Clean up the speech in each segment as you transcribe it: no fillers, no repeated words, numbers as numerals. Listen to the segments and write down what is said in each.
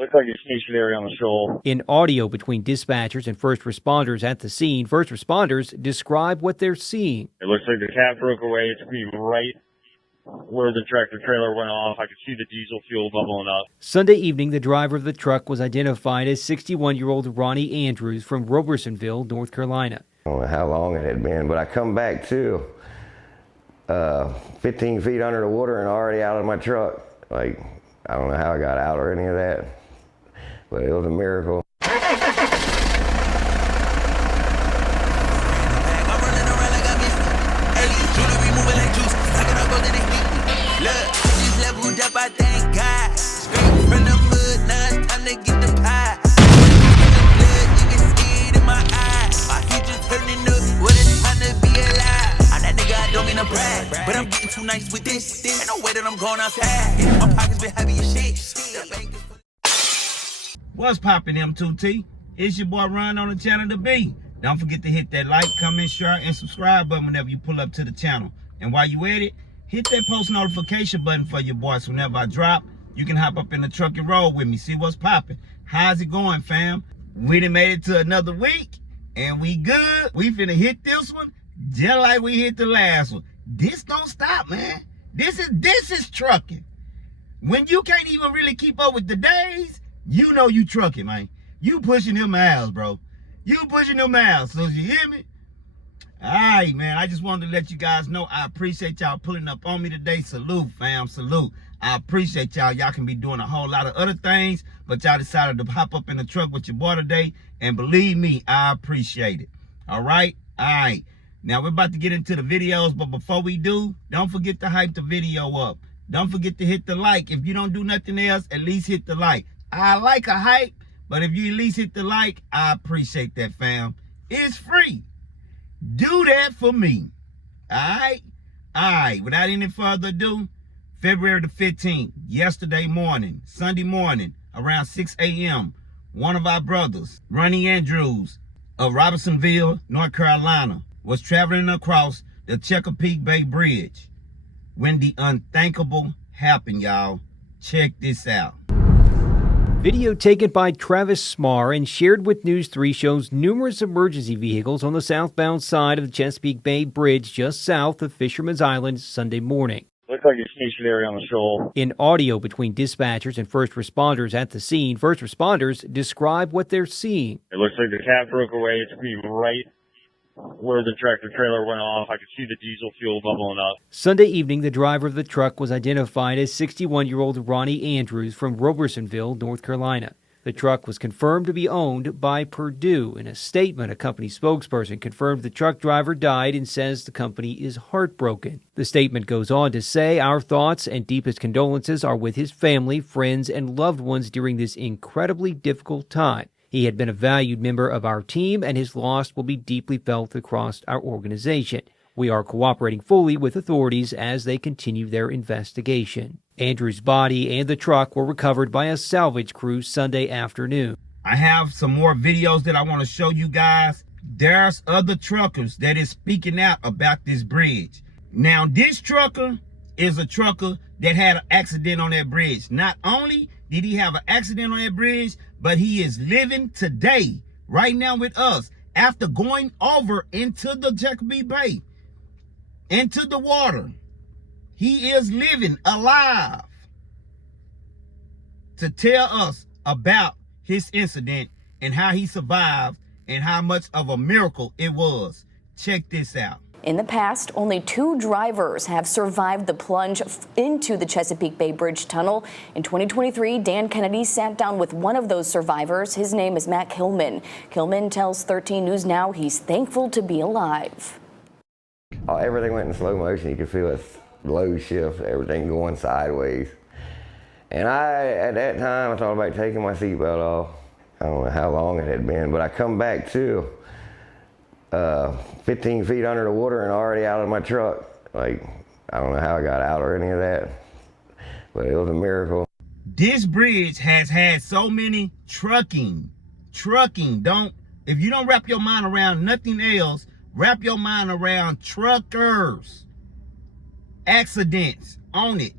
Looks like it's stationary on the shoal. In audio between dispatchers and first responders at the scene, first responders describe what they're seeing. It looks like the cab broke away. It's me right where the tractor trailer went off. I could see the diesel fuel bubbling up. Sunday evening, the driver of the truck was identified as 61-year-old Ronnie Andrews from Robersonville, North Carolina. I don't know how long it had been, but I come back to 15 feet under the water and already out of my truck. Like, I don't know how I got out or any of that, but it was a miracle. I thank God. Straight from the mud, now it's time to get the pie. Blood, you can see it in my eyes. My future turning up, what it's time to be alive. I'm that nigga, I don't mean to brag, but I'm getting too nice with this. Ain't no way that I'm going outside. My pockets been heavy as shit. What's poppin', M2T? It's your boy Ron on the channel to be. Don't forget to hit that like, comment, share, and subscribe button whenever you pull up to the channel. And while you at it, hit that post notification button for your boys. Whenever I drop, you can hop up in the truck and roll with me. See what's popping. How's it going, fam? We done made it to another week, and we good. We finna hit this one just like we hit the last one. This don't stop, man. This is trucking. When you can't even really keep up with the days, you know you trucking, man. You pushing them miles, bro. You pushing them miles. So you hear me? All right, man, I just wanted to let you guys know I appreciate y'all pulling up on me today. Salute, fam, salute. I appreciate y'all. Y'all can be doing a whole lot of other things, but y'all decided to hop up in the truck with your boy today, and believe me, I appreciate it. All right? All right. Now, we're about to get into the videos, but before we do, don't forget to hype the video up. Don't forget to hit the like. If you don't do nothing else, at least hit the like. I like a hype, but if you at least hit the like, I appreciate that, fam. It's free. Do that for me. Alright? Alright, without any further ado, February the 15th, yesterday morning, Sunday morning, around 6 a.m., one of our brothers, Ronnie Andrews of Robersonville, North Carolina, was traveling across the Chesapeake Bay Bridge when the unthinkable happened, y'all. Check this out. Video taken by Travis Smar and shared with News 3 shows numerous emergency vehicles on the southbound side of the Chesapeake Bay Bridge just south of Fisherman's Island Sunday morning. Looks like it's stationary on the shoal. In audio between dispatchers and first responders at the scene, first responders describe what they're seeing. It looks like the cab broke away. It's me right where the tractor trailer went off. I could see the diesel fuel bubbling up. Sunday evening, the driver of the truck was identified as 61-year-old Ronnie Andrews from Robersonville, North Carolina. The truck was confirmed to be owned by Purdue. In a statement, a company spokesperson confirmed the truck driver died and says the company is heartbroken. The statement goes on to say, "Our thoughts and deepest condolences are with his family, friends, and loved ones during this incredibly difficult time. He had been a valued member of our team, and his loss will be deeply felt across our organization. We are cooperating fully with authorities as they continue their investigation." Andrew's body and the truck were recovered by a salvage crew Sunday afternoon. I have some more videos that I want to show you guys. There's other truckers that is speaking out about this bridge. Now, this trucker is a trucker that had an accident on that bridge. Not only did he have an accident on that bridge, but he is living today, right now with us, after going over into the Chesapeake Bay, into the water. He is living alive to tell us about his incident and how he survived and how much of a miracle it was. Check this out. In the past, only 2 drivers have survived the plunge into the Chesapeake Bay Bridge tunnel. In 2023, Dan Kennedy sat down with one of those survivors. His name is Matt Kilman. Kilman tells 13 News Now he's thankful to be alive. Everything went in slow motion. You could feel a low shift, everything going sideways. And at that time, I thought about taking my seatbelt off. I don't know how long it had been, but I come back to 15 feet under the water and already out of my truck. Like, I don't know how I got out or any of that, but it was a miracle. This bridge has had so many if you don't wrap your mind around nothing else, wrap your mind around truckers, accidents on it.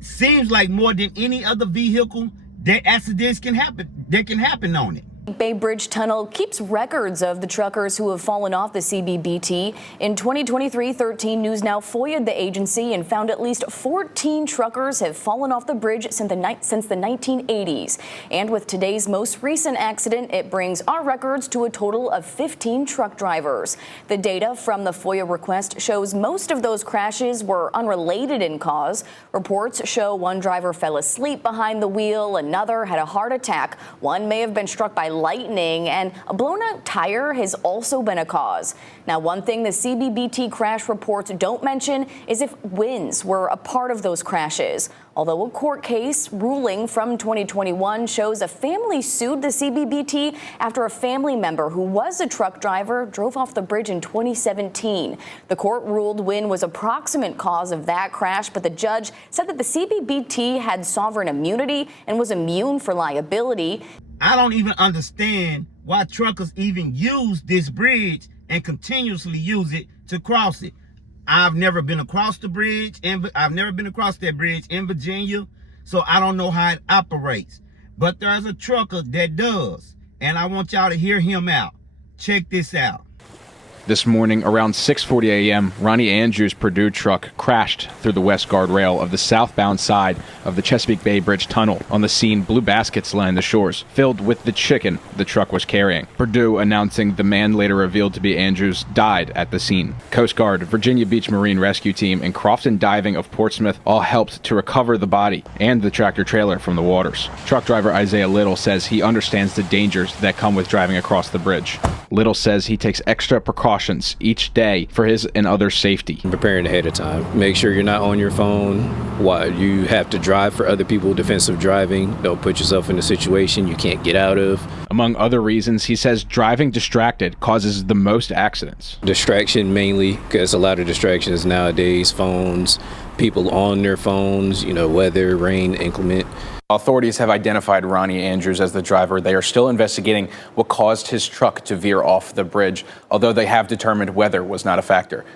Seems like more than any other vehicle, that accidents can happen. That can happen on it. Bay Bridge Tunnel keeps records of the truckers who have fallen off the CBBT. In 2023, 13 News Now FOIA'd the agency and found at least 14 truckers have fallen off the bridge since the 1980s. And with today's most recent accident, it brings our records to a total of 15 truck drivers. The data from the FOIA request shows most of those crashes were unrelated in cause. Reports show one driver fell asleep behind the wheel, another had a heart attack, one may have been struck by lightning, and a blown-out tire has also been a cause. Now, one thing the CBBT crash reports don't mention is if winds were a part of those crashes. Although a court case ruling from 2021 shows a family sued the CBBT after a family member who was a truck driver drove off the bridge in 2017. The court ruled wind was a proximate cause of that crash, but the judge said that the CBBT had sovereign immunity and was immune for liability. I don't even understand why truckers even use this bridge and continuously use it to cross it. I've never been across the bridge, and I've never been across that bridge in Virginia, so I don't know how it operates. But there's a trucker that does, and I want y'all to hear him out. Check this out. This morning, around 6:40 a.m., Ronnie Andrews' Purdue truck crashed through the west guardrail of the southbound side of the Chesapeake Bay Bridge Tunnel. On the scene, blue baskets lined the shores, filled with the chicken the truck was carrying. Purdue announcing the man later revealed to be Andrews died at the scene. Coast Guard, Virginia Beach Marine Rescue Team, and Crofton Diving of Portsmouth all helped to recover the body and the tractor-trailer from the waters. Truck driver Isaiah Little says he understands the dangers that come with driving across the bridge. Little says he takes extra precautions each day for his and others' safety. Preparing ahead of time. Make sure you're not on your phone while you have to drive for other people. Defensive driving. Don't put yourself in a situation you can't get out of. Among other reasons, he says driving distracted causes the most accidents. Distraction mainly, because a lot of distractions nowadays, phones, people on their phones, weather, rain, inclement. Authorities have identified Ronnie Andrews as the driver. They are still investigating what caused his truck to veer off the bridge, although they have determined weather was not a factor.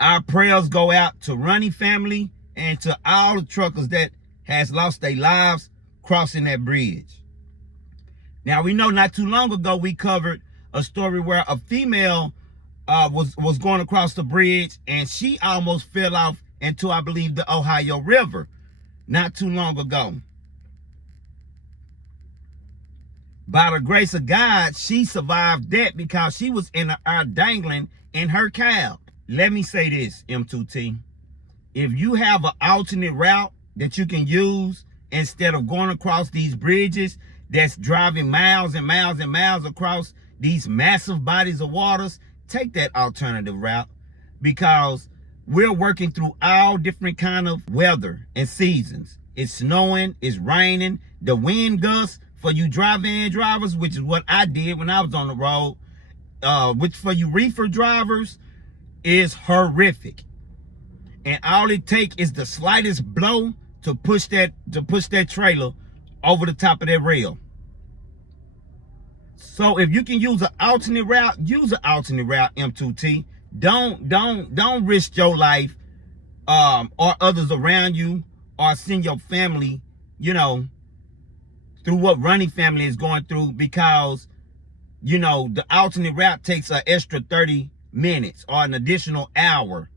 Our prayers go out to Ronnie family and to all the truckers that has lost their lives crossing that bridge. Now, we know not too long ago we covered a story where a female was going across the bridge and she almost fell off into, I believe, the Ohio River not too long ago. By the grace of God, she survived that because she was in dangling in her cab. Let me say this, M2T. If you have an alternate route that you can use instead of going across these bridges that's driving miles and miles and miles across these massive bodies of waters, take that alternative route, because we're working through all different kind of weather and seasons. It's snowing, it's raining, the wind gusts. For you drive-in drivers, which is what I did when I was on the road, which for you reefer drivers is horrific. And all it takes is the slightest blow to push that trailer over the top of that rail. So if you can use an alternate route, use an alternate route, M2T. Don't risk your life or others around you, or send your family, through what Ronnie family is going through, because, the alternate route takes an extra 30 minutes or an additional hour.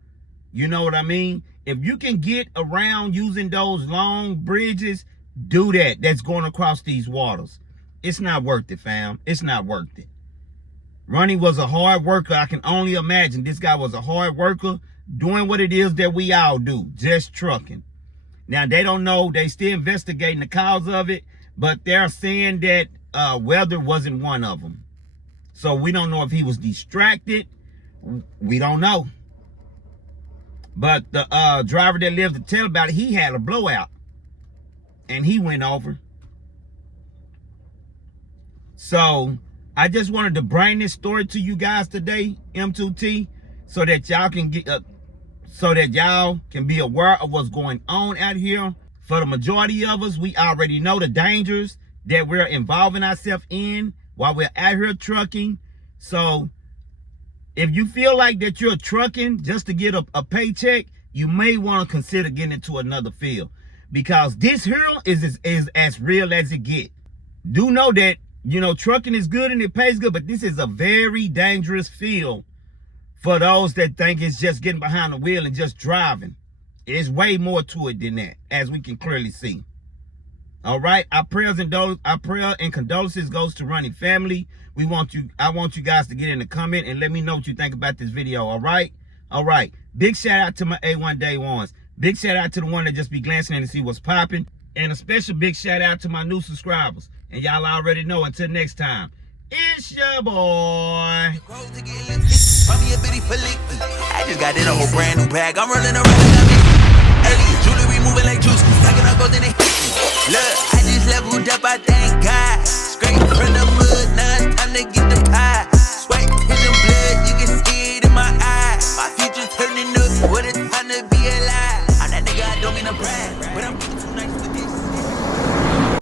You know what I mean? If you can get around using those long bridges, do that. That's going across these waters. It's not worth it, fam. It's not worth it. Ronnie was a hard worker. I can only imagine this guy was a hard worker doing what it is that we all do, just trucking. Now, they don't know. They still investigating the cause of it. But they're saying that weather wasn't one of them. So we don't know if he was distracted. We don't know. But the driver that lived to tell about it, he had a blowout. And he went over. So I just wanted to bring this story to you guys today, M2T, so that y'all can be aware of what's going on out here. For the majority of us, we already know the dangers that we're involving ourselves in while we're out here trucking. So if you feel like that you're trucking just to get a paycheck, you may want to consider getting into another field. because this here is as real as it get. Do know that, you know, trucking is good and it pays good, but this is a very dangerous field for those that think it's just getting behind the wheel and just driving. There's way more to it than that, as we can clearly see. All right, our prayer and condolences goes to Ronnie family. I want you guys to get in the comment and let me know what you think about this video. All right. Big shout out to my A1 Day Ones. Big shout out to the one that just be glancing in to see what's popping. And a special big shout out to my new subscribers. And y'all already know, until next time, it's your boy. I just got in a whole brand new bag. I'm running around. Jewelry moving like juice. Stacking up gold in it. Look, I just leveled up, I thank God.